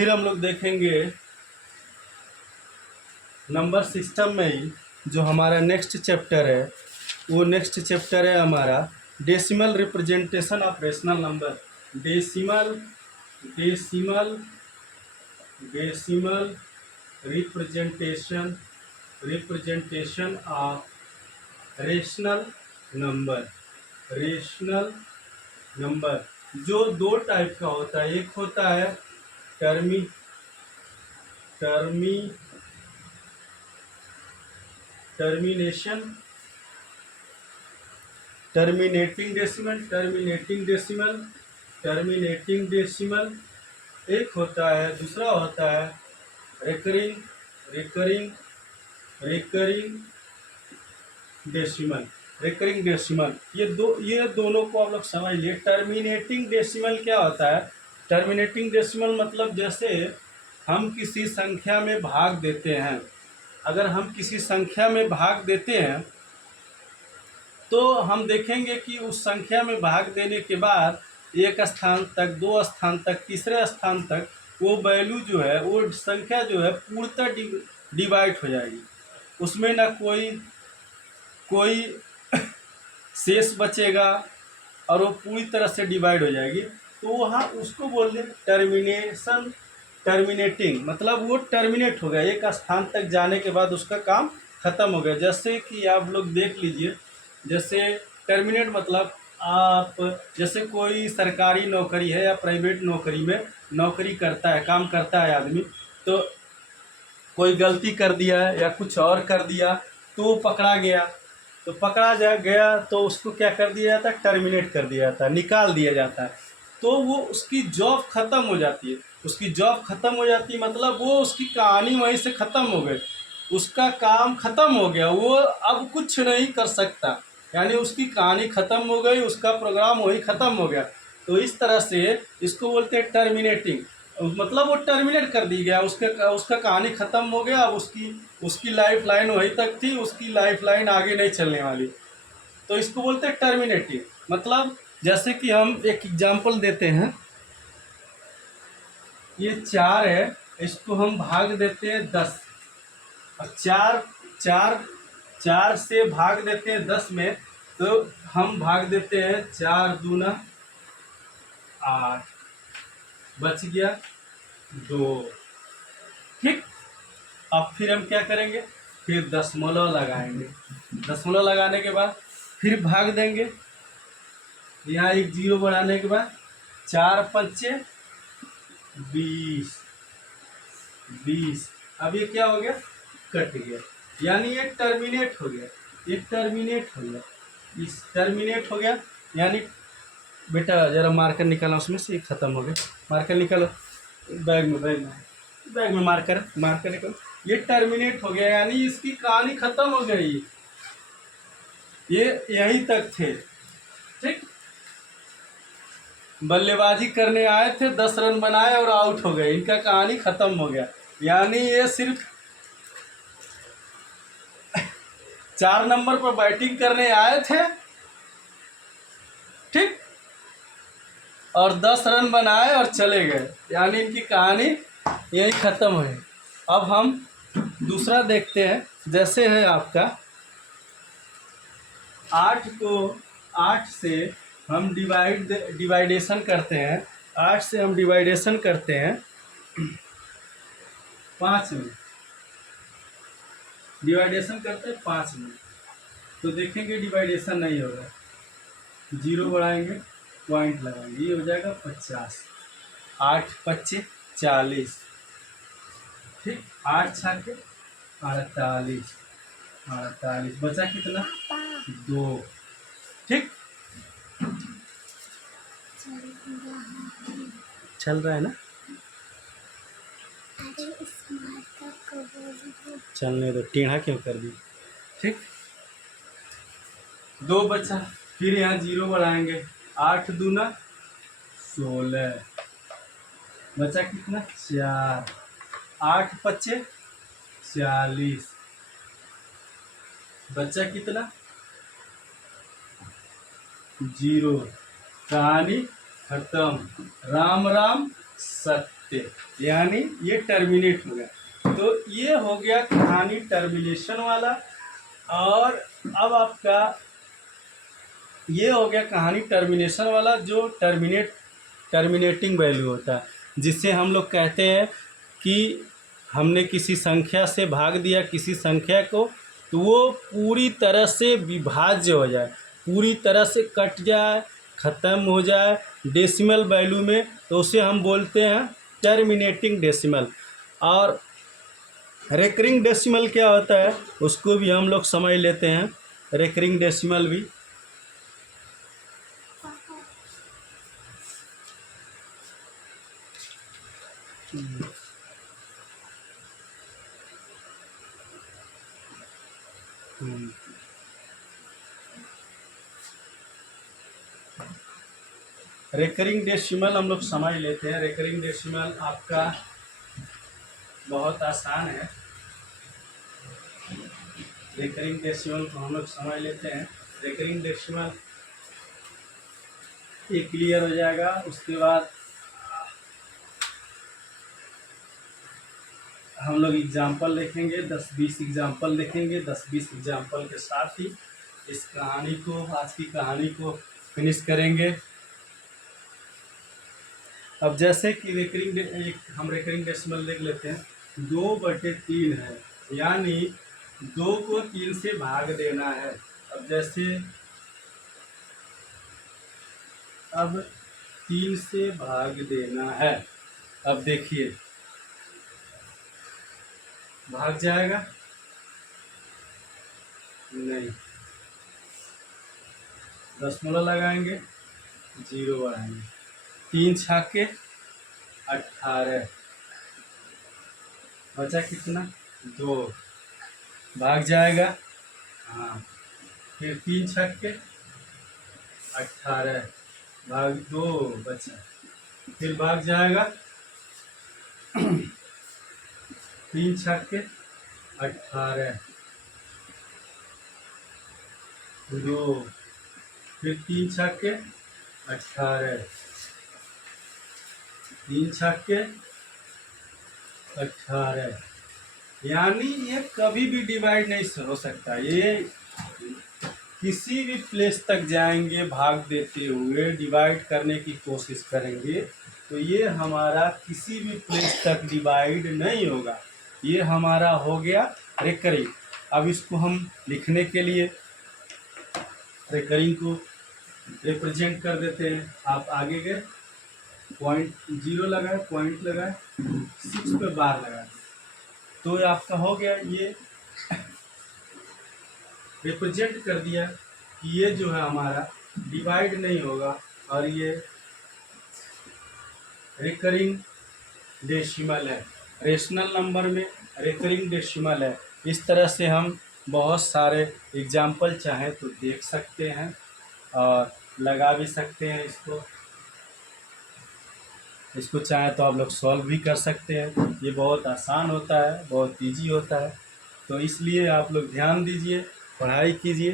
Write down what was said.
फिर हम लोग देखेंगे नंबर सिस्टम में ही जो हमारा नेक्स्ट चैप्टर है, वो नेक्स्ट चैप्टर है हमारा decimal representation of rational number. Decimal decimal decimal representation of rational number. Rational number जो दो टाइप का होता है, एक होता है टर्मिनेटिंग डेसिमल, एक होता है, दूसरा होता है रिकरिंग डेसिमल। ये दोनों को आप लोग समझ लिए। टर्मिनेटिंग डेसिमल क्या होता है? टर्मिनेटिंग डेसिमल मतलब जैसे हम किसी संख्या में भाग देते हैं, अगर हम किसी संख्या में भाग देते हैं तो हम देखेंगे कि उस संख्या में भाग देने के बाद एक स्थान तक, दो स्थान तक, तीसरे स्थान तक वो वैल्यू जो है, वो संख्या जो है पूर्णतः डिवाइड हो जाएगी। उसमें ना कोई शेष बचेगा और वो पूरी तरह से डिवाइड हो जाएगी। तो वहाँ उसको बोलते हैं टर्मिनेटिंग, मतलब वो टर्मिनेट हो गया, एक स्थान तक जाने के बाद उसका काम खत्म हो गया। जैसे कि आप लोग देख लीजिए, जैसे टर्मिनेट मतलब आप जैसे कोई सरकारी नौकरी है या प्राइवेट नौकरी में नौकरी करता है, काम करता है आदमी, तो कोई गलती कर दिया है या कुछ और कर दिया तो वो पकड़ा गया, तो गया तो उसको क्या कर दिया जाता है? टर्मिनेट कर दिया जाता है, निकाल दिया जाता है। तो वो उसकी जॉब ख़त्म हो जाती है। उसकी जॉब ख़त्म हो जाती है मतलब वो उसकी कहानी वहीं से ख़त्म हो गई, उसका काम ख़त्म हो गया, वो अब कुछ नहीं कर सकता, यानी उसकी कहानी ख़त्म हो गई, उसका प्रोग्राम वहीं ख़त्म हो गया। तो इस तरह से इसको बोलते हैं टर्मिनेटिंग, मतलब वो टर्मिनेट कर दी गया, उसका कहानी ख़त्म हो गया। अब उसकी लाइफ लाइन वहीं तक थी, उसकी लाइफ लाइन आगे नहीं चलने वाली। तो इसको बोलते हैं टर्मिनेटिव। मतलब जैसे कि हम एक एग्जांपल देते हैं, ये 4 है, इसको हम भाग देते हैं 10, और चार से भाग देते हैं 10 में, तो हम भाग देते हैं 4 दूना 8, बच गया 2। ठीक, अब फिर हम क्या करेंगे? फिर दशमलव लगाएंगे, दशमलव लगाने के बाद फिर भाग देंगे, यहाँ एक 0 बढ़ाने के बाद 4 पंचे 20। अब ये क्या हो गया? कट गया, यानी ये टर्मिनेट हो गया, इस टर्मिनेट हो गया। यानी बेटा जरा मार्कर निकाला, उसमें से ये खत्म हो गया, मार्कर निकालो, बैग में मार्कर निकालो। ये टर्मिनेट हो गया, यानी इसकी कहानी खत्म हो गई, ये यहीं तक थे। ठीक, बल्लेबाजी करने आए थे, 10 रन बनाए और आउट हो गए, इनका कहानी खत्म हो गया। यानी ये सिर्फ 4 नंबर पर बैटिंग करने आए थे, ठीक, और 10 रन बनाए और चले गए, यानी इनकी कहानी यही खत्म हुई। अब हम दूसरा देखते हैं, जैसे है आपका 8 से हम डिवाइडेशन करते हैं, 8 से हम डिवाइडेशन करते हैं 5 में, डिवाइडेशन करते हैं 5 में, तो देखेंगे डिवाइडेशन नहीं होगा, 0 बढ़ाएंगे, पॉइंट लगाएंगे, ये हो जाएगा 50। 8 पच्चे 40, ठीक, 8 छक्के 48, बचा कितना? 2। ठीक, चल रहा है ना, चलने दो, टेढ़ा क्यों कर दी? ठीक, 2 बचा, फिर यहाँ 0 बढ़ाएंगे, 8 दूना 16, बचा कितना? 4, 8 पच्चे 40, बचा कितना? 0, कहानी खत्म, राम राम सत्य। सकते, यानी ये टर्मिनेट हो गया। तो ये हो गया कहानी टर्मिनेशन वाला। और अब आपका ये हो गया कहानी टर्मिनेशन वाला, जो टर्मिनेटिंग वैल्यू होता है, जिससे हम लोग कहते हैं कि हमने किसी संख्या से भाग दिया किसी संख्या को, तो वो पूरी तरह से विभाज्य हो जाए, पूरी तरह से कट जाए, ख़त्म हो जाए डेसिमल वैल्यू में, तो उसे हम बोलते हैं टर्मिनेटिंग डेसिमल। और रेकरिंग डेसिमल क्या होता है उसको भी हम लोग समझ लेते हैं। रेकरिंग डेसिमल भी रेकरिंग डेसिमल हम लोग समझ लेते हैं। रेकरिंग डेसिमल आपका बहुत आसान है। रेकरिंग डेसिमल को हम लोग समझ लेते हैं। रेकरिंग डेसिमल ये क्लियर हो जाएगा। उसके बाद हम लोग एग्जाम्पल देखेंगे, 10-20 एग्जाम्पल देखेंगे। 10-20 एग्जाम्पल के साथ ही इस कहानी को, आज की कहानी को फिनिश करेंगे। अब जैसे कि हम रेकरिंग डेसिमल देख लेते हैं। 2/3 है, यानी 2 को 3 से भाग देना है। अब जैसे अब 3 से भाग देना है। अब देखिए भाग जाएगा नहीं, दशमलव लगाएंगे, 0 बढ़ाएंगे, 3 छक्के 18, बचा कितना 2, भाग जाएगा। हाँ, फिर 3 छक्के 18, भाग 2 बचा, फिर भाग जाएगा 3 छक्के 18, 2, फिर 3 छक्के 18, 3 छक्के 18, यानी ये कभी भी डिवाइड नहीं हो सकता। ये किसी भी प्लेस तक जाएंगे भाग देते हुए, डिवाइड करने की कोशिश करेंगे, तो ये हमारा किसी भी प्लेस तक डिवाइड नहीं होगा। ये हमारा हो गया रेकरिंग। अब इसको हम लिखने के लिए रेकरिंग को रिप्रेजेंट कर देते हैं। आप आगे गए, 0 लगाए, पॉइंट लगाए, 6 पे बार लगाए, तो आपका हो गया। ये रिप्रेजेंट कर दिया कि ये जो है हमारा डिवाइड नहीं होगा, और ये रिकरिंग डेसिमल है। रेशनल नंबर में रिकरिंग डेसिमल है। इस तरह से हम बहुत सारे एग्जाम्पल चाहें तो देख सकते हैं और लगा भी सकते हैं। इसको चाहें तो आप लोग सॉल्व भी कर सकते हैं। ये बहुत आसान होता है, बहुत इजी होता है। तो इसलिए आप लोग ध्यान दीजिए, पढ़ाई कीजिए।